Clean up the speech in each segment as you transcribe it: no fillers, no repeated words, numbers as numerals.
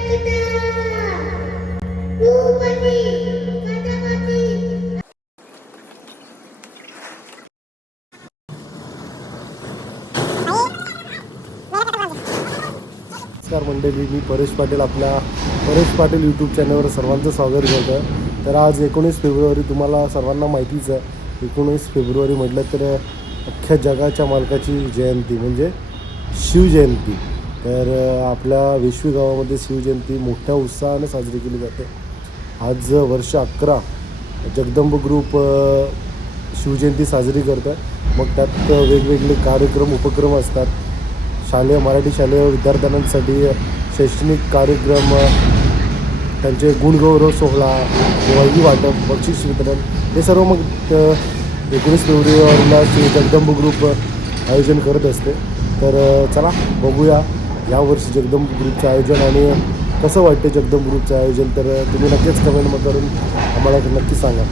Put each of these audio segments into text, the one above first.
नमस्कार मंडळी, मी परेश पाटील, आपल्या परेश पाटील यूट्यूब चॅनलवर सर्वांचं स्वागत करतो. तर आज 19 फेब्रुवारी तुम्हाला सर्वांना माहितीच आहे. 19 फेब्रुवारी म्हटलं तर अख्ख्या जगाच्या मालकाची जयंती म्हणजे शिवजयंती. तर आपल्या वेशवी गावामध्ये शिवजयंती मोठ्या उत्साहाने साजरी केली जाते. आज वर्ष 11 जगदंब ग्रुप शिवजयंती साजरी करतं. मग त्यात वेगवेगळे कार्यक्रम उपक्रम असतात. मराठी शालेय विद्यार्थ्यांसाठी शैक्षणिक कार्यक्रम, त्यांचे गुणगौरव सोहळा, वही वाटप, बक्षीस वितरण, हे सर्व मग 19 फेब्रुवारीला जगदंब ग्रुप आयोजन करत असते. तर चला बघूया यावर्षी जगदंब ग्रुपचं आयोजन आणि कसं वाटतं जगदंब ग्रुपचं आयोजन. तर तुम्ही नक्कीच कमेंट करून आम्हाला नक्की सांगा.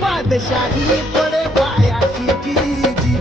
बादशाही पडे पायाची कीजी.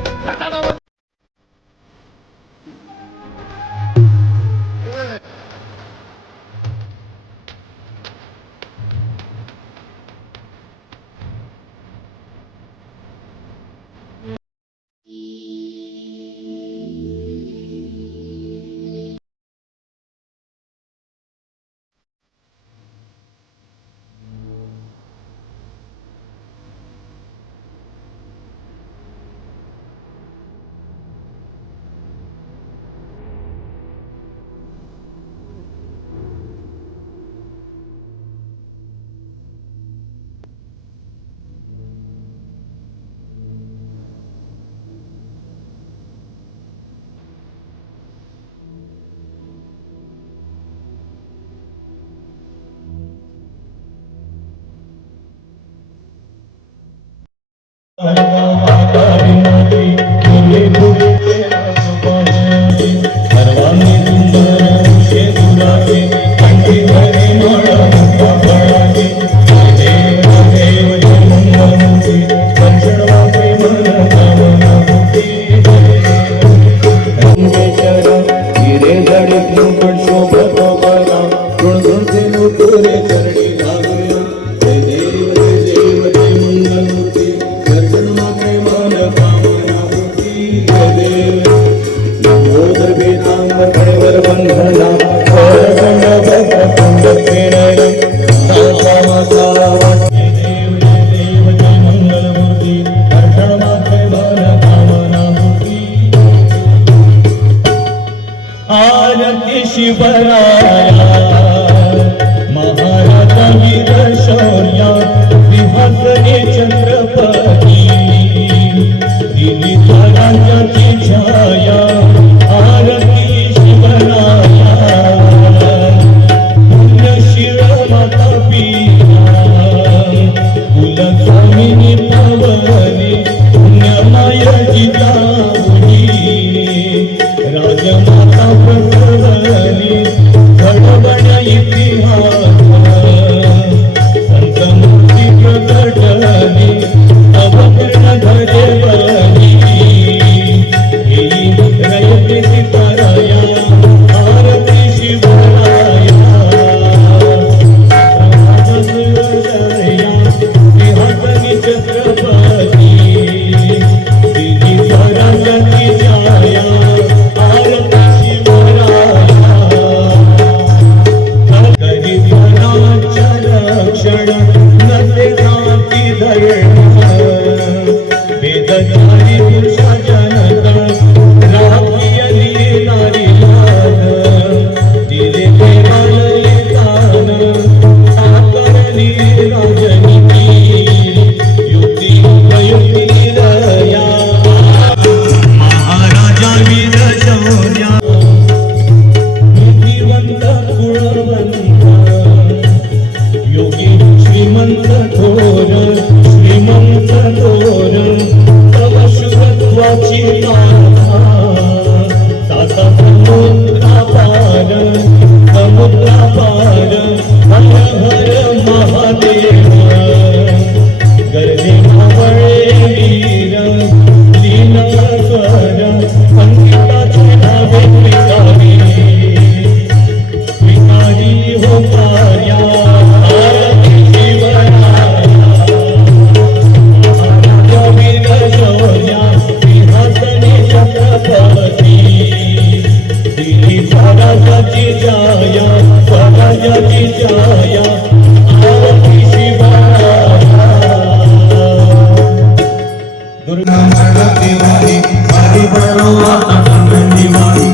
पिया कुलस्वामिनी पावनी पुण्यमाय जिजाऊनी राजमाता प्रसवनी घडवण इतिहास संत मूर्ती प्रकटनी अवतरण घडवणी रयते सीताराया आरती शिवराया सिंहासनी छत्रपती दिली स्वराज्याची छाया आरती शिवराया गरिबांच्या रक्षण नसे जाती धरण वेदचारी पुरुषा जनता राखियली नारी लाज दिले देवालय तान आकरली राजनीती युक्ती उपयुक्ती रया महाराजा वीर शौर्या बुद्धिवंत कुळवंत योगी श्रीमंत थोर श्रीमंत थोर तव शुभत्वाची गाथा साता समुद्रापार समुद्रापार हर हर महादेव गर्दे भावळे वीर लीन स्वर संगीताचे नावे विकारी विकारी हो कार्या आरती शिवराया महाराजा वीर शौर्या सिंहासनी छत्रपती दिली स्वराज्याची छाया स्वराज्याची छाया आरती शिवराया दुर्गा देवारी हरी बरोवा दिवाळी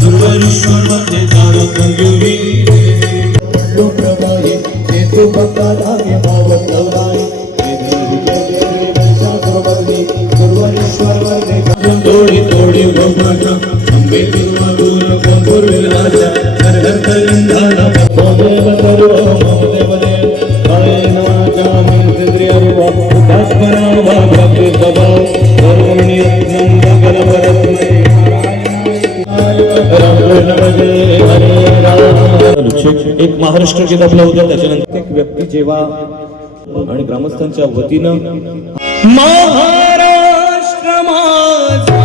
दुर्गेश्वर मध्ये जाणो कंजुरी लोकप्रभाई ते तू बघा धागे भावत लवराई दुर्गेश्वर मध्ये तोडी तोडी भगवान अंबे दुर्गा दूर कंपूर विराजा हर हर कलंधारा मोदेव सर्व मोदेव देव आयना जामिन इंद्रिय रूप दासपरा वाग्रते स्वभाव सर्वणी नंद गल भरत एक महाराष्ट्र गीत आपलं होतं त्याच्यानंतर एक व्यक्ती जेव्हा आणि ग्रामस्थांच्या वतीनं महाराष्ट्र माझा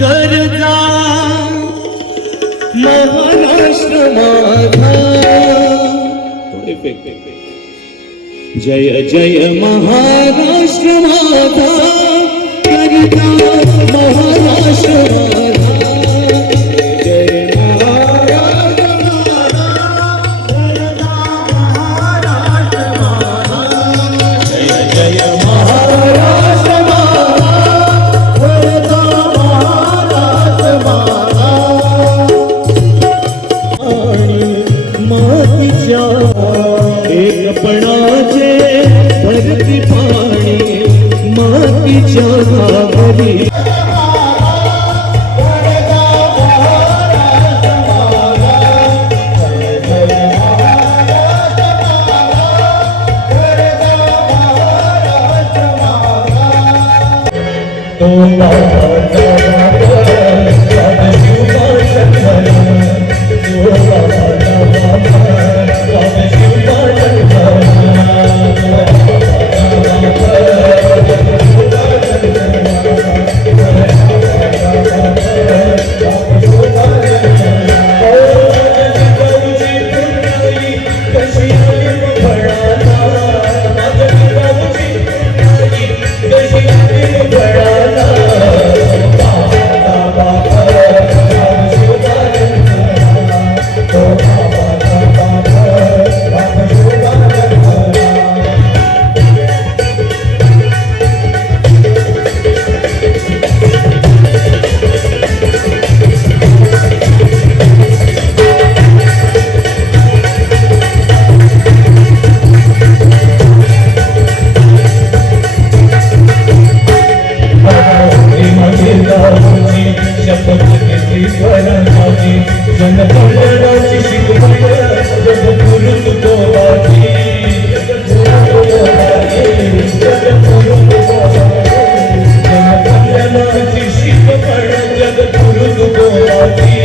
गरजा महाराष्ट्र माझा जय जय महाराष्ट्र माझा गरजा महाराष्ट्र माझा एकपणाचे भरती पाणी मातीच्या घागरी स्वराची जनकल्याणाची शिकवण जगद्गुरु तुकोबाची जनकल्याणाची शिकवण जगद्गुरु तुकोबाची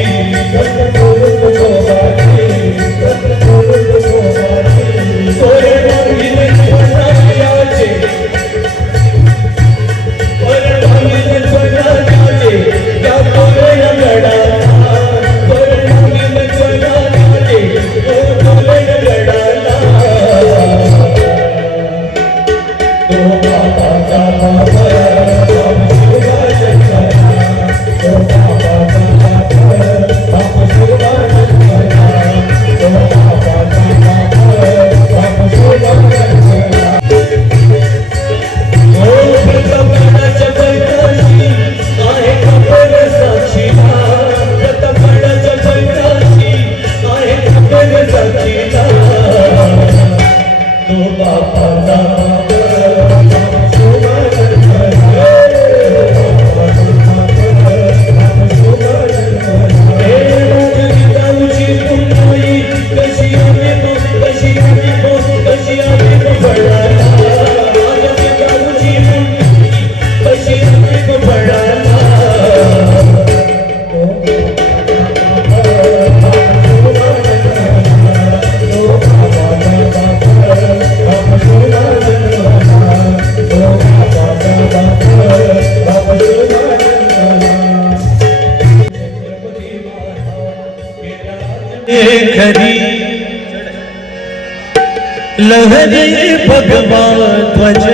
लहरी भगवान ध्वज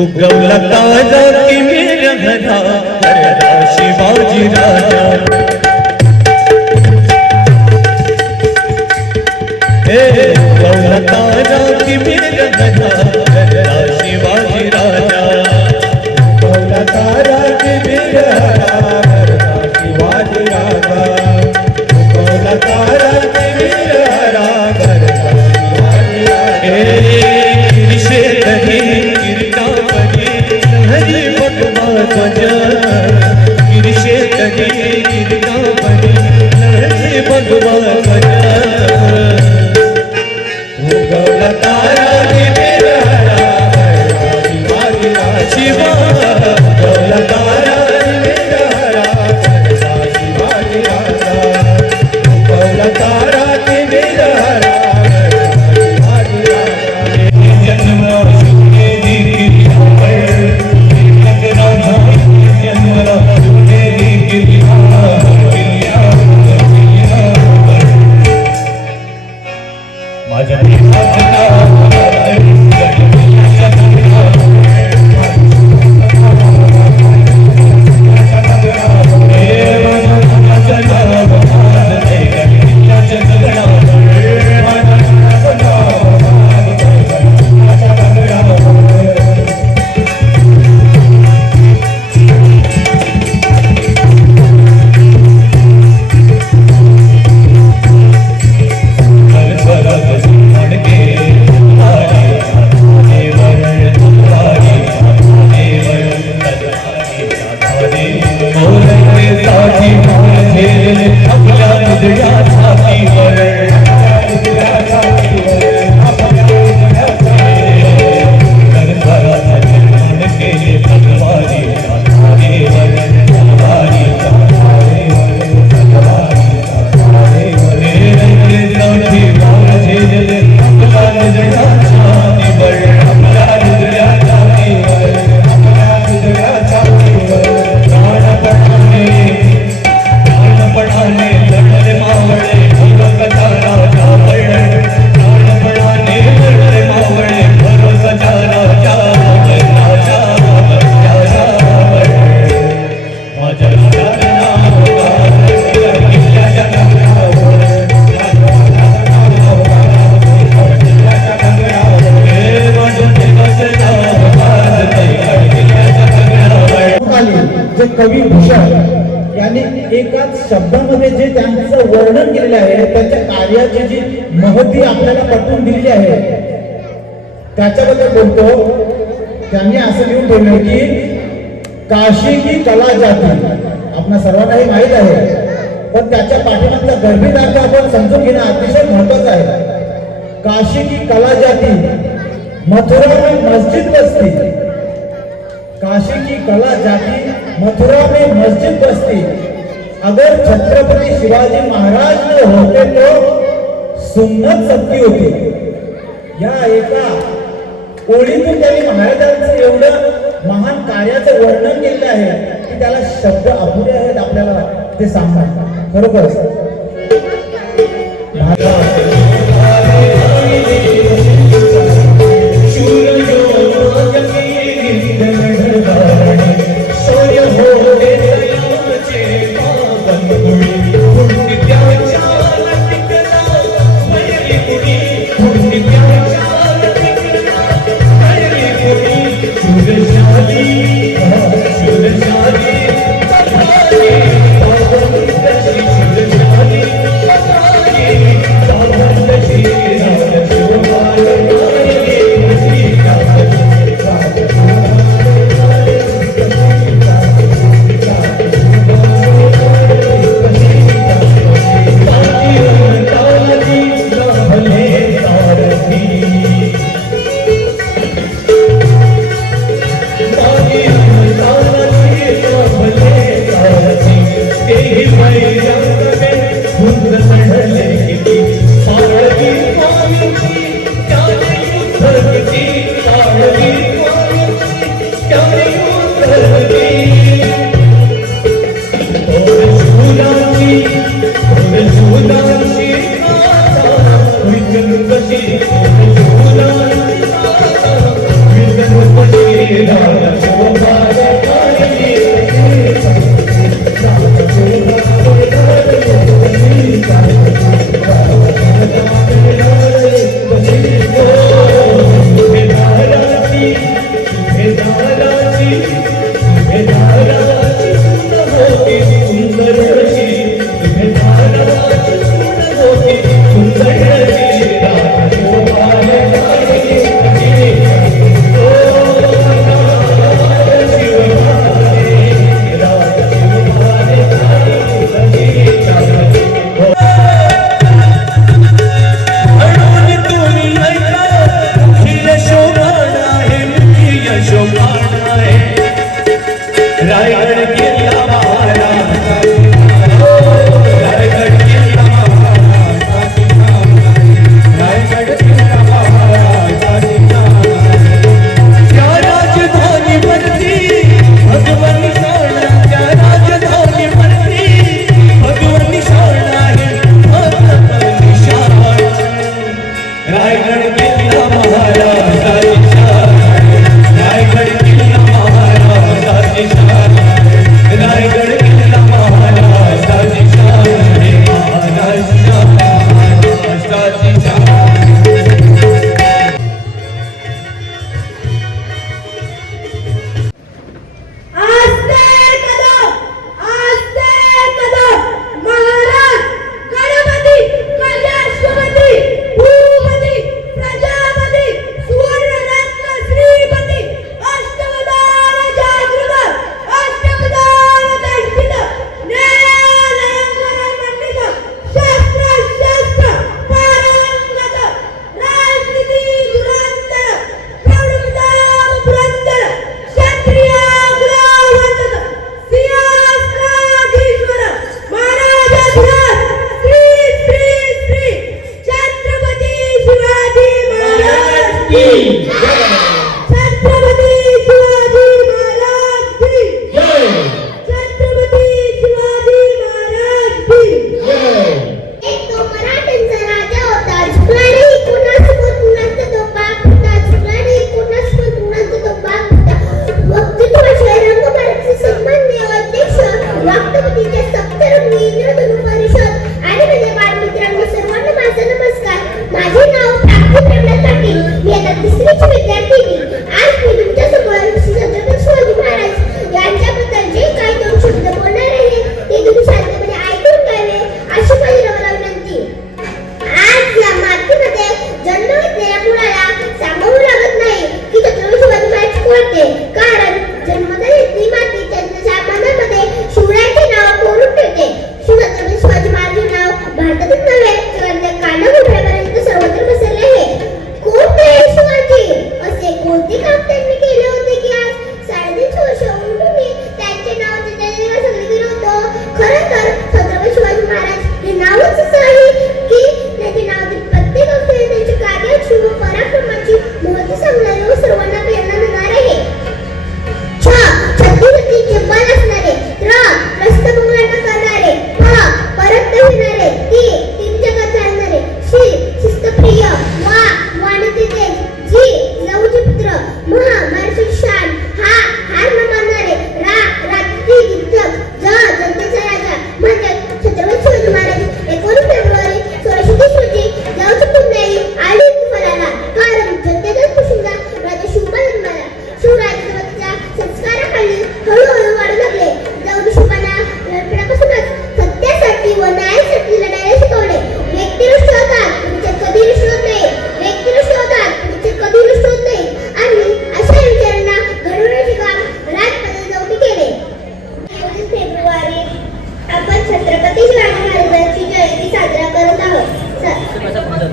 उगवला ताजा की मेरा घरा हरदा शिवाजी राजा उगवला ताजा की मेरा घरा हरदा शिवाजी राजा उगवला तारा की मेरा हरदा शिवाजी राजा उगवला तारा की मेरा हरी भगवान ध्वज गिरिशेखरी गिरगावरी हरी भगवान ध्वज उगवला तारा की मेरा शिवा उगवला तारा की मेरा शिवाजी राजा उगवला तारा की मेरा कवी भूषण यांनी एकाच शब्दामध्ये जे त्यांचं वर्णन केलेलं आहे, त्यांच्या कार्याची जी महती आपल्याला पटवून दिली आहे त्याच्याबद्दल बोलतो. त्यांनी असं लिहून ठेवलं की काशी की कला जाती आपणा सर्वांनाही माहीत आहे, पण त्याच्या पाठीमागचा गर्भित अर्थ आपण समजून घेणं अतिशय महत्वाचं आहे. काशी की कला जाती, मथुरा में मस्जिद बसती. काशी की कला जाती, मथुरा में मस्जिद बसती. अगर छत्रपती शिवाजी महाराज न होते तो सुन्नत सबकी होती. या एका ओळीतून त्यांनी महाराजांचं एवढं महान कार्याचं वर्णन केलं आहे की त्याला शब्द अपुरे आहेत आपल्याला ते सांगतात. खरोखर Thank you.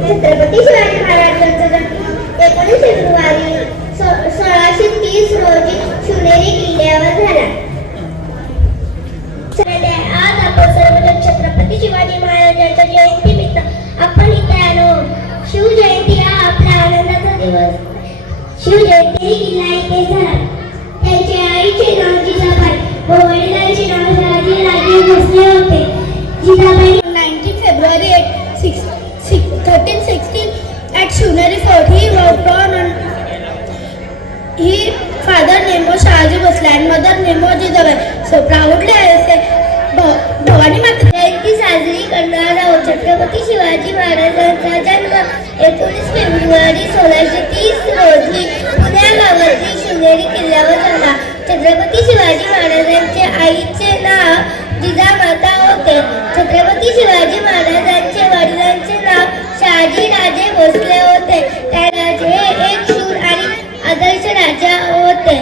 छत्रपती शिवाजी महाराजांचा जन्म 19 फेब्रुवारी 1630 रोजी शिवनेरी किल्ल्यावर झाला. आज आपण सर्वजण छत्रपती शिवाजी महाराजांच्या जयंतीनिमित्त आपण इथे आलो. शिवजयंती हा आपला आनंदाचा दिवस. शिवजयंती किल्ला इथे झाला. त्यांच्या आईचे नाव जिजाबाई व वडिलांचे नाव शहाजी राजे भोसले होते. Jijabai 19 February 1316 at Shivneri Fort. He was born on his father name was Shahaji Bhosle and mother name was Jijabai. So proudly I say Bhavani माता जयंती साजरी करणार आहोत. छत्रपती शिवाजी महाराजांचा जन्म 19 फेब्रुवारी 1630 रोजी पुण्यागावातील शिवनेरी किल्ल्यावर झाला. छत्रपती शिवाजी महाराजांच्या आईचे नाव जिजामाता होते. छत्रपती शिवाजी महाराजांचे वडिलांचे नाव शहाजी राजे भोसले होते. त्याराजे हे एक शूर आणि आदर्श राजा होते.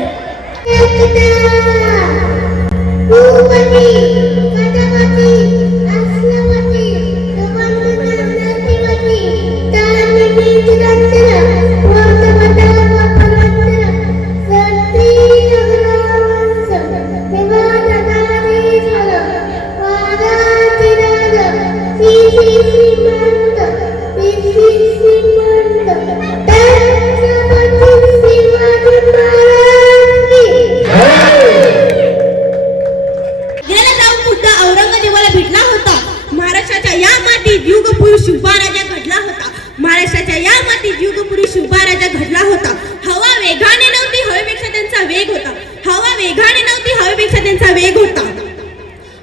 महाराष्ट्राच्या या मातीत युगपुरुष उभा राजा घडला होता. हवा वेगाने नव्हती, हवेपेक्षा त्यांचा वेग होता. हवा वेगाने नव्हती, हवेपेक्षा त्यांचा वेग होता.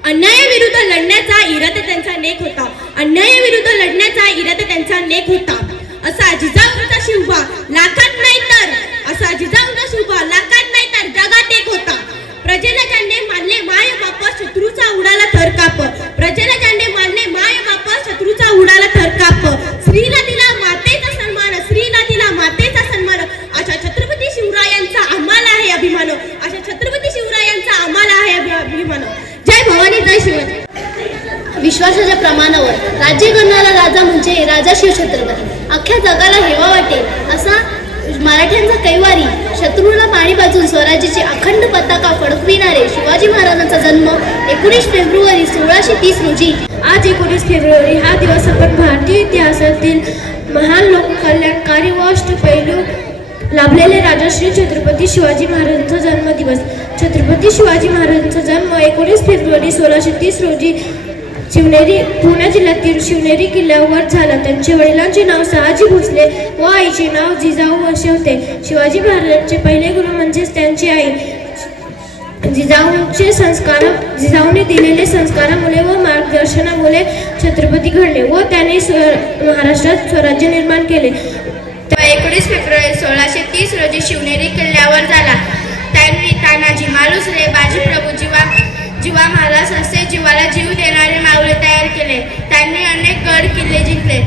अन्यायाविरुद्ध लढण्याचा इरादा त्यांचा नेक होता. अन्यायाविरुद्ध लढण्याचा इरादा त्यांचा नेक होता. असा जिजाऊचा शिवबा लाखात नाही तर असा जिजाऊचा शिवबा लाखात नाही तर जगात एक होता. प्रजेला ज्यांनी मानले माय बाप, शत्रूचा उडाला थर काप. प्रजेला ज्यांनी मानले माय बाप, शत्रूचा उडाला थर काप. स्त्रीला दिला मातेचा सन्मान, स्त्रीला दिला मातेचा सन्मान. अशा छत्रपती शिवरायांचा आम्हाला आहे अभिमान. अशा छत्रपती शिवरायांचा आम्हाला आहे अभिमान. जय भवानी, जय शिवाजी. विश्वासाच्या प्रमाणावर राज्य करणारा राजा म्हणजे राजा शिवछत्रपती. अख्ख्या जगाला हेवा वाटेल असा मराठ्यांचा कैवारी, शत्रूला पाणी पाजून स्वराज्याची अखंड पताका फडकविणारे शिवाजी महाराजांचा जन्म 19 फेब्रुवारी 1630 रोजी. आज 19 फेब्रुवारी हा दिवस आपण भारतीय इतिहासातील महान लोककल्याणकारी व अष्टपैलू लाभलेले राजा श्री छत्रपती शिवाजी महाराजांचा जन्मदिवस. छत्रपती शिवाजी महाराजांचा जन्म 19 फेब्रुवारी 1630 रोजी पुणे जिल्ह्यातील शिवनेरी किल्ल्यावर झाला. त्यांच्या वडिलांचे नाव शहाजी भोसले व आईचे नाव जिजाऊ असे होते. शिवाजी महाराजांचे पहिले गुरु म्हणजेच त्यांची आई. जिजाऊने दिलेले संस्कारामुळे व मार्गदर्शनामुळे छत्रपती घडले व त्याने महाराष्ट्रात स्वराज्य निर्माण केले. 19 फेब्रुवारी 1630 रोजी शिवनेरी किल्ल्यावर झाला. त्यांनी तानाजी मालुसरे, बाजीप्रभू, जीवा महाराज असे जीवाला जीव देणारे मावळे तयार केले. त्यांनी अनेक गड किल्ले जिंकले.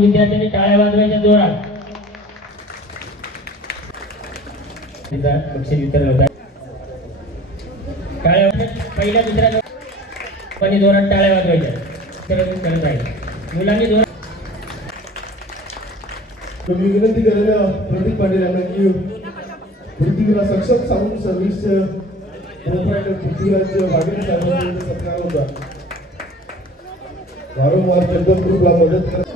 विद्यार्थ्यांनी टाळ्या वाजवायच्या जोरात. बक्षीस वितरण होत आहे. टाळ्या पहिल्या दुसऱ्या पण जोरात टाळ्या वाजवायच्या करत आहे. मुलांनी जोरात. मी विनंती करेन प्रदीप पाटील यांना की पृथ्वीला सक्षम सांगून सर्व्हिस प्रोप्रायटर पृथ्वीराज वाघेरे साहेबांचा सत्कार होता. वारंवार जगदम ग्रुपला मदत करत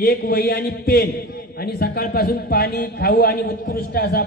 एक वही आणि पेन आणि सकाळपासून पाणी खाऊ आणि उत्कृष्ट असं आपल्या